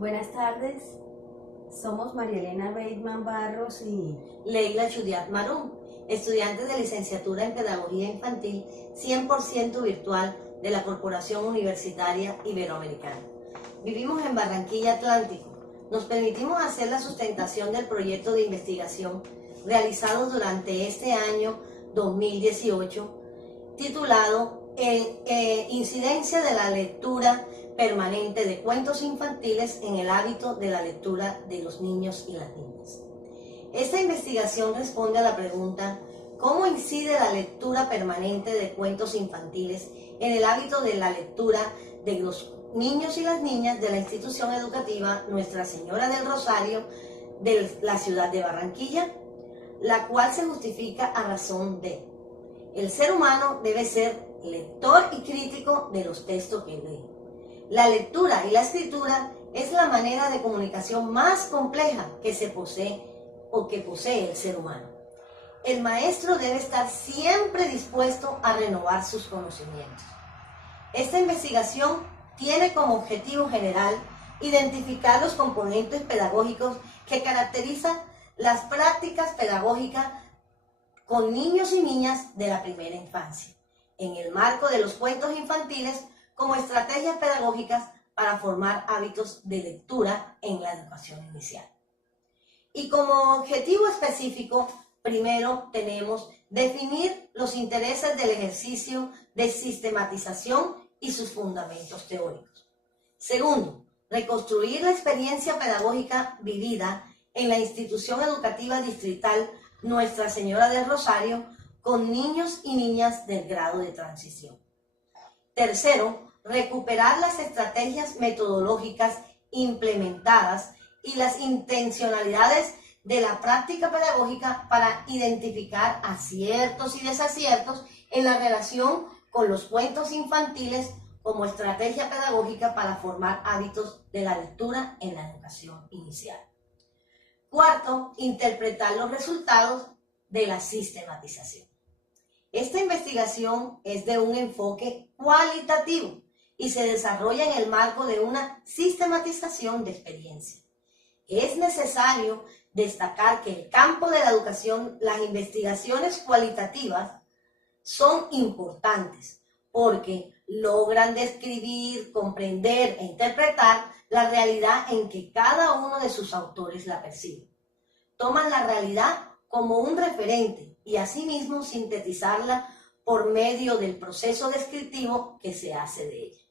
Buenas tardes, somos María Elena Reitman Barros y Leila Chudiat Marum, estudiantes de licenciatura en Pedagogía Infantil 100% virtual de la Corporación Universitaria Iberoamericana. Vivimos en Barranquilla Atlántico. Nos permitimos hacer la sustentación del proyecto de investigación realizado durante este año 2018, titulado Incidencia de la lectura permanente de cuentos infantiles en el hábito de la lectura de los niños y las niñas. Esta investigación responde a la pregunta: ¿cómo incide la lectura permanente de cuentos infantiles en el hábito de la lectura de los niños y las niñas de la institución educativa Nuestra Señora del Rosario de la ciudad de Barranquilla, la cual se justifica a razón de: el ser humano debe ser lector y crítico de los textos que lee. La lectura y la escritura es la manera de comunicación más compleja que posee el ser humano. El maestro debe estar siempre dispuesto a renovar sus conocimientos. Esta investigación tiene como objetivo general identificar los componentes pedagógicos que caracterizan las prácticas pedagógicas con niños y niñas de la primera infancia, en el marco de los cuentos infantiles como estrategias pedagógicas para formar hábitos de lectura en la educación inicial. Y como objetivo específico, primero tenemos definir los intereses del ejercicio de sistematización y sus fundamentos teóricos. Segundo, reconstruir la experiencia pedagógica vivida en la institución educativa distrital Nuestra Señora del Rosario con niños y niñas del grado de transición. Tercero, recuperar las estrategias metodológicas implementadas y las intencionalidades de la práctica pedagógica para identificar aciertos y desaciertos en la relación con los cuentos infantiles como estrategia pedagógica para formar hábitos de la lectura en la educación inicial. Cuarto, interpretar los resultados de la sistematización. Esta investigación es de un enfoque cualitativo y se desarrolla en el marco de una sistematización de experiencia. Es necesario destacar que en el campo de la educación las investigaciones cualitativas son importantes porque logran describir, comprender e interpretar la realidad en que cada uno de sus autores la percibe. Toman la realidad como un referente y asimismo sintetizarla por medio del proceso descriptivo que se hace de ella.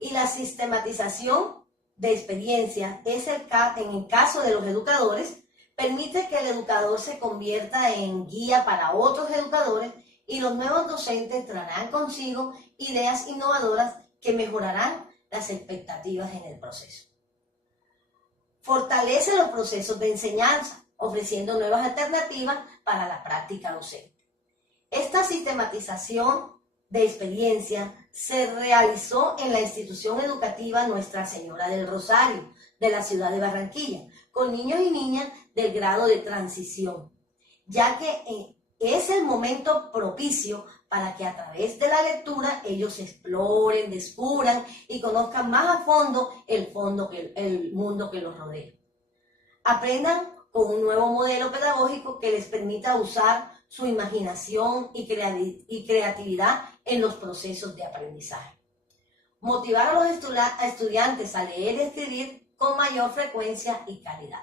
Y la sistematización de experiencia en el caso de los educadores, permite que el educador se convierta en guía para otros educadores y los nuevos docentes traerán consigo ideas innovadoras que mejorarán las expectativas en el proceso. Fortalece los procesos de enseñanza, ofreciendo nuevas alternativas para la práctica docente. Esta sistematización de experiencia se realizó en la institución educativa Nuestra Señora del Rosario de la ciudad de Barranquilla, con niños y niñas del grado de transición, ya que es el momento propicio para que a través de la lectura ellos exploren, descubran y conozcan más a fondo el mundo que los rodea. Aprendan con un nuevo modelo pedagógico que les permita usar su imaginación y creatividad en los procesos de aprendizaje. Motivar a los estudiantes a leer y escribir con mayor frecuencia y calidad.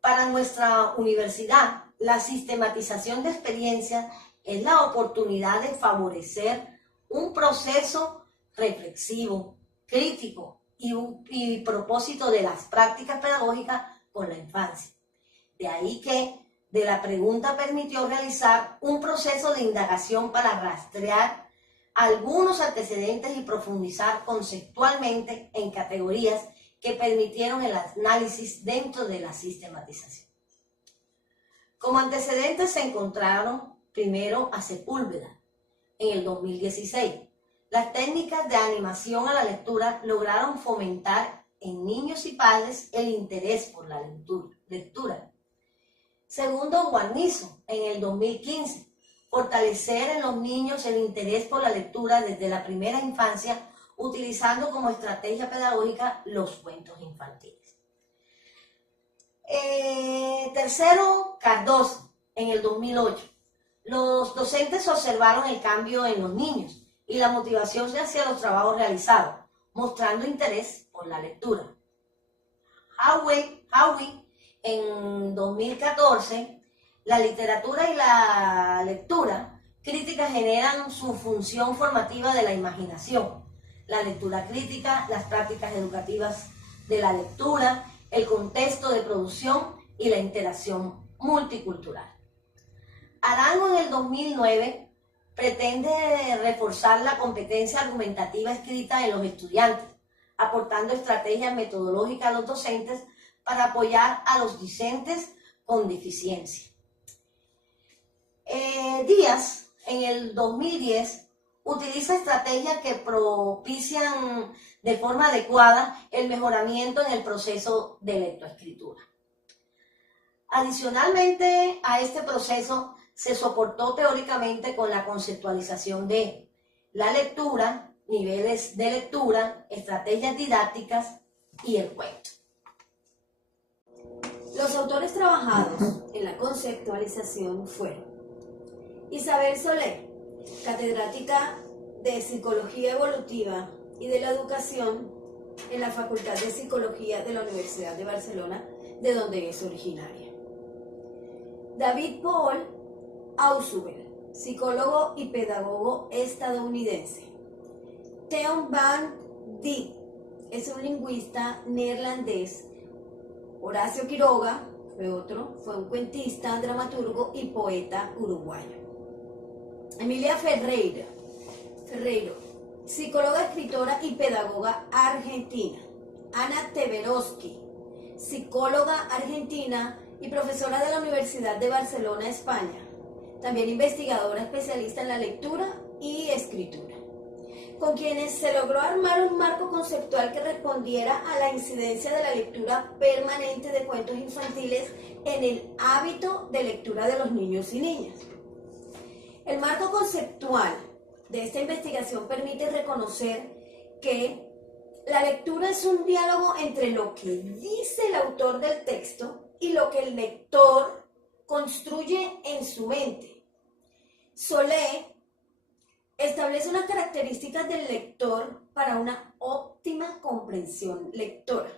Para nuestra universidad, la sistematización de experiencias es la oportunidad de favorecer un proceso reflexivo, crítico y propósito de las prácticas pedagógicas con la infancia. De ahí que de la pregunta permitió realizar un proceso de indagación para rastrear algunos antecedentes y profundizar conceptualmente en categorías que permitieron el análisis dentro de la sistematización. Como antecedentes se encontraron primero a Sepúlveda en el 2016. Las técnicas de animación a la lectura lograron fomentar en niños y padres el interés por la lectura. Segundo, Guarnizo en el 2015. Fortalecer en los niños el interés por la lectura desde la primera infancia utilizando como estrategia pedagógica los cuentos infantiles. Tercero, Cardoso, en el 2008. Los docentes observaron el cambio en los niños y la motivación hacia los trabajos realizados, mostrando interés por la lectura. Howie, en 2014, la literatura y la lectura crítica generan su función formativa de la imaginación. La lectura crítica, las prácticas educativas de la lectura, el contexto de producción y la interacción multicultural. Arango en el 2009 pretende reforzar la competencia argumentativa escrita en los estudiantes, aportando estrategias metodológicas a los docentes para apoyar a los discentes con deficiencia. Díaz, en el 2010, utiliza estrategias que propician de forma adecuada el mejoramiento en el proceso de lectoescritura. Adicionalmente a este proceso, se soportó teóricamente con la conceptualización de la lectura, niveles de lectura, estrategias didácticas y el cuento. Los autores trabajados en la conceptualización fueron Isabel Soler, catedrática de Psicología Evolutiva y de la Educación en la Facultad de Psicología de la Universidad de Barcelona, de donde es originaria. David Paul Ausubel, psicólogo y pedagogo estadounidense. Theo van Dijk es un lingüista neerlandés. Horacio Quiroga fue un cuentista, dramaturgo y poeta uruguayo. Emilia Ferreiro, psicóloga, escritora y pedagoga argentina. Ana Teberovsky, psicóloga argentina y profesora de la Universidad de Barcelona, España. También investigadora especialista en la lectura y escritura, con quienes se logró armar un marco conceptual que respondiera a la incidencia de la lectura permanente de cuentos infantiles en el hábito de lectura de los niños y niñas. El marco conceptual de esta investigación permite reconocer que la lectura es un diálogo entre lo que dice el autor del texto y lo que el lector construye en su mente. Soler establece unas características del lector para una óptima comprensión lectora.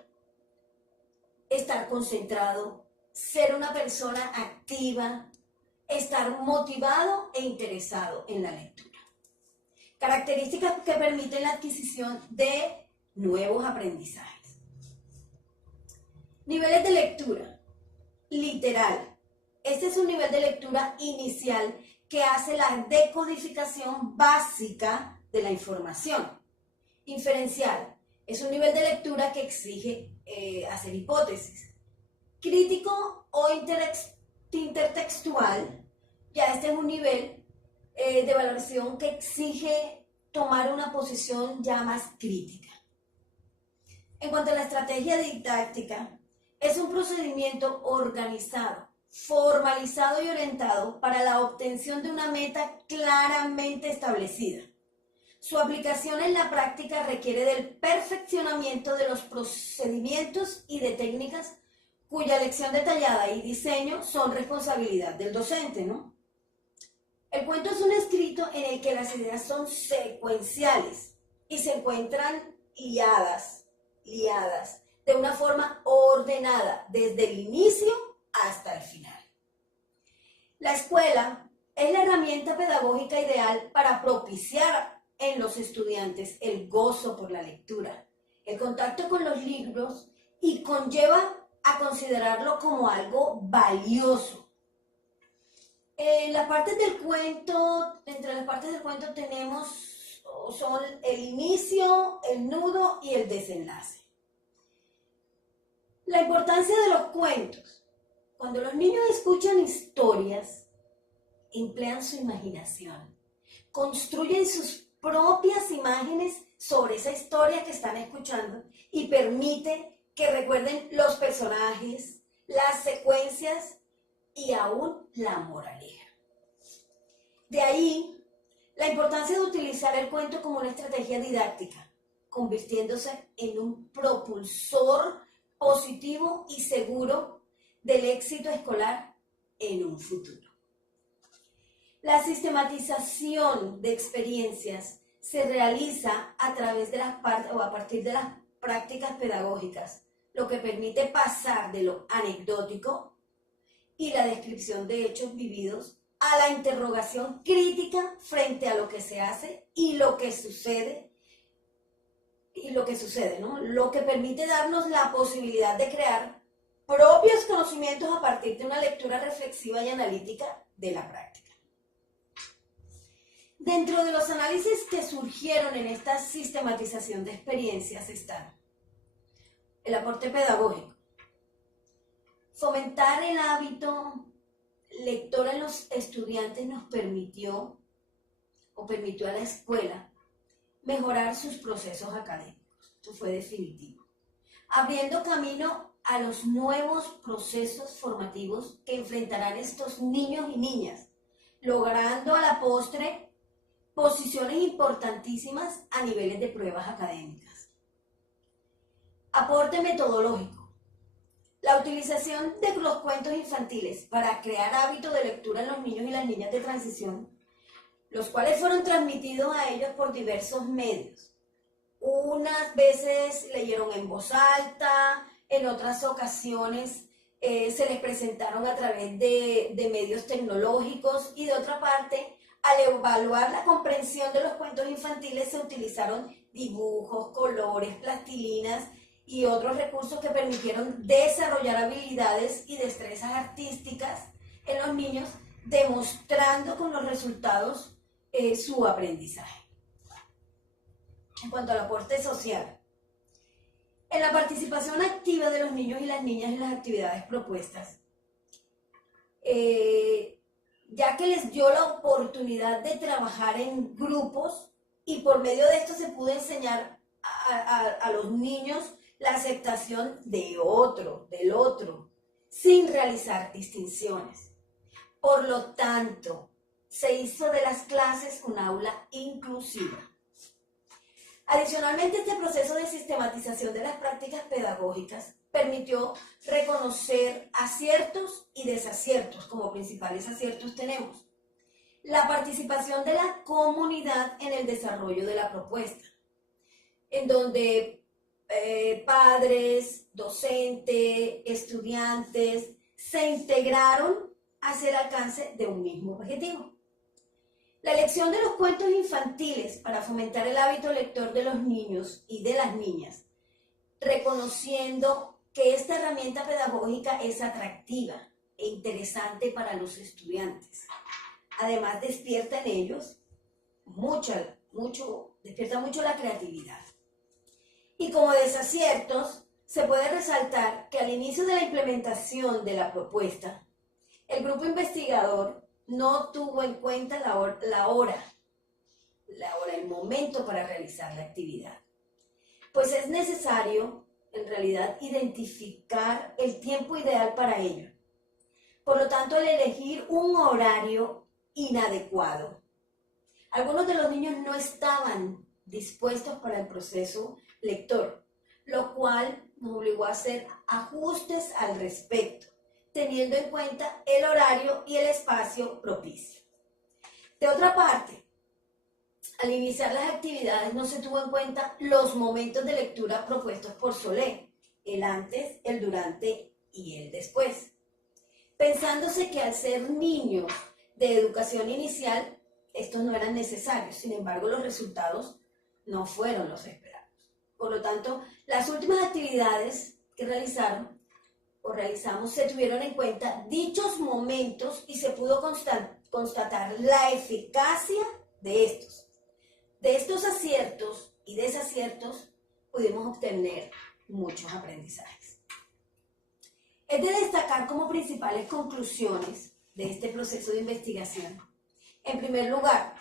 Estar concentrado, ser una persona activa, estar motivado e interesado en la lectura. Características que permiten la adquisición de nuevos aprendizajes. Niveles de lectura. Literal. Este es un nivel de lectura inicial que hace la decodificación básica de la información. Inferencial. Es un nivel de lectura que exige hacer hipótesis. Crítico o intertextual. Ya este es un nivel de valoración que exige tomar una posición ya más crítica. En cuanto a la estrategia didáctica, es un procedimiento organizado, formalizado y orientado para la obtención de una meta claramente establecida. Su aplicación en la práctica requiere del perfeccionamiento de los procedimientos y de técnicas cuya elección detallada y diseño son responsabilidad del docente, ¿no? El cuento es un escrito en el que las ideas son secuenciales y se encuentran liadas de una forma ordenada desde el inicio hasta el final. La escuela es la herramienta pedagógica ideal para propiciar en los estudiantes el gozo por la lectura, el contacto con los libros y conlleva a considerarlo como algo valioso. En las partes del cuento, entre las partes del cuento son el inicio, el nudo y el desenlace. La importancia de los cuentos. Cuando los niños escuchan historias, emplean su imaginación, construyen sus propias imágenes sobre esa historia que están escuchando y permite que recuerden los personajes, las secuencias y aún la moraleja. De ahí la importancia de utilizar el cuento como una estrategia didáctica, convirtiéndose en un propulsor positivo y seguro del éxito escolar en un futuro. La sistematización de experiencias se realiza a través de a partir de las prácticas pedagógicas, lo que permite pasar de lo anecdótico y la descripción de hechos vividos a la interrogación crítica frente a lo que se hace y lo que sucede, ¿no? Lo que permite darnos la posibilidad de crear propios conocimientos a partir de una lectura reflexiva y analítica de la práctica. Dentro de los análisis que surgieron en esta sistematización de experiencias están el aporte pedagógico, fomentar el hábito lector en los estudiantes nos permitió a la escuela mejorar sus procesos académicos. Esto fue definitivo, abriendo camino a los nuevos procesos formativos que enfrentarán estos niños y niñas, logrando a la postre posiciones importantísimas a niveles de pruebas académicas. Aporte metodológico. La utilización de los cuentos infantiles para crear hábito de lectura en los niños y las niñas de transición, los cuales fueron transmitidos a ellos por diversos medios. Unas veces leyeron en voz alta, en otras ocasiones se les presentaron a través de medios tecnológicos y de otra parte, al evaluar la comprensión de los cuentos infantiles se utilizaron dibujos, colores, plastilinas y otros recursos que permitieron desarrollar habilidades y destrezas artísticas en los niños, demostrando con los resultados su aprendizaje. En cuanto al aporte social, en la participación activa de los niños y las niñas en las actividades propuestas, ya que les dio la oportunidad de trabajar en grupos y por medio de esto se pudo enseñar a los niños la aceptación del otro, sin realizar distinciones. Por lo tanto, se hizo de las clases un aula inclusiva. Adicionalmente, este proceso de sistematización de las prácticas pedagógicas permitió reconocer aciertos y desaciertos. Como principales aciertos tenemos la participación de la comunidad en el desarrollo de la propuesta, en donde padres, docentes, estudiantes se integraron hacia el alcance de un mismo objetivo. La elección de los cuentos infantiles para fomentar el hábito lector de los niños y de las niñas, reconociendo que esta herramienta pedagógica es atractiva e interesante para los estudiantes. Además, despierta en ellos despierta mucho la creatividad. Y como desaciertos, se puede resaltar que al inicio de la implementación de la propuesta, el grupo investigador no tuvo en cuenta el momento para realizar la actividad. Pues es necesario, en realidad, identificar el tiempo ideal para ello. Por lo tanto, al elegir un horario inadecuado, algunos de los niños no estaban dispuestos para el proceso lector, lo cual nos obligó a hacer ajustes al respecto, teniendo en cuenta el horario y el espacio propicio. De otra parte, al iniciar las actividades no se tuvo en cuenta los momentos de lectura propuestos por Solé, el antes, el durante y el después, pensándose que al ser niños de educación inicial, estos no eran necesarios. Sin embargo, los resultados no fueron los esperados. Por lo tanto, las últimas actividades que realizamos se tuvieron en cuenta dichos momentos y se pudo constatar la eficacia de estos. De estos aciertos y desaciertos pudimos obtener muchos aprendizajes. Es de destacar como principales conclusiones de este proceso de investigación. En primer lugar,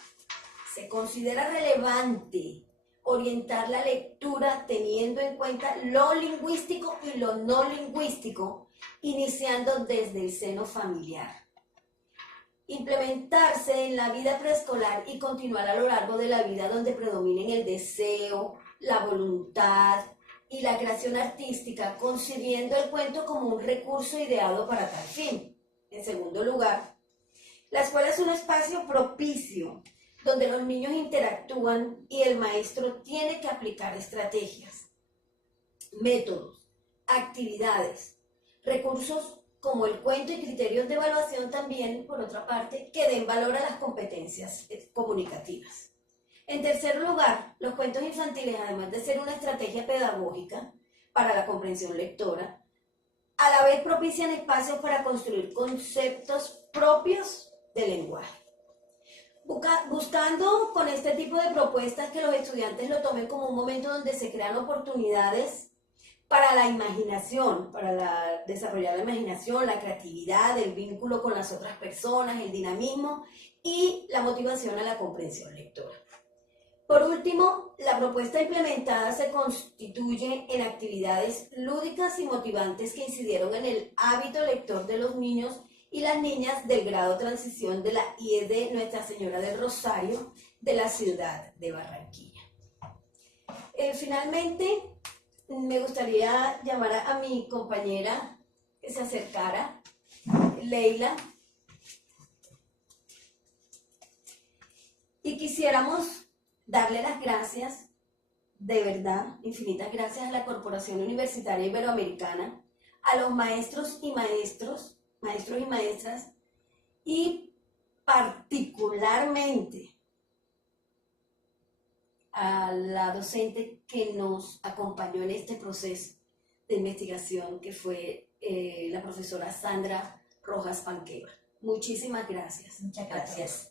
se considera relevante orientar la lectura teniendo en cuenta lo lingüístico y lo no lingüístico, iniciando desde el seno familiar. Implementarse en la vida preescolar y continuar a lo largo de la vida donde predominen el deseo, la voluntad y la creación artística, concibiendo el cuento como un recurso ideado para tal fin. En segundo lugar, la escuela es un espacio propicio donde los niños interactúan y el maestro tiene que aplicar estrategias, métodos, actividades, recursos como el cuento y criterios de evaluación también, por otra parte, que den valor a las competencias comunicativas. En tercer lugar, los cuentos infantiles, además de ser una estrategia pedagógica para la comprensión lectora, a la vez propician espacios para construir conceptos propios del lenguaje. Buscando con este tipo de propuestas que los estudiantes lo tomen como un momento donde se crean oportunidades para la imaginación, para desarrollar la imaginación, la creatividad, el vínculo con las otras personas, el dinamismo y la motivación a la comprensión lectora. Por último, la propuesta implementada se constituye en actividades lúdicas y motivantes que incidieron en el hábito lector de los niños y las niñas del grado transición de la IED Nuestra Señora del Rosario de la ciudad de Barranquilla. Finalmente, me gustaría llamar a mi compañera que se acercara, Leila, y quisiéramos darle las gracias, de verdad, infinitas gracias a la Corporación Universitaria Iberoamericana, a los maestros y maestras, y particularmente a la docente que nos acompañó en este proceso de investigación, que fue la profesora Sandra Rojas Panqueva. Muchísimas gracias. Muchas gracias.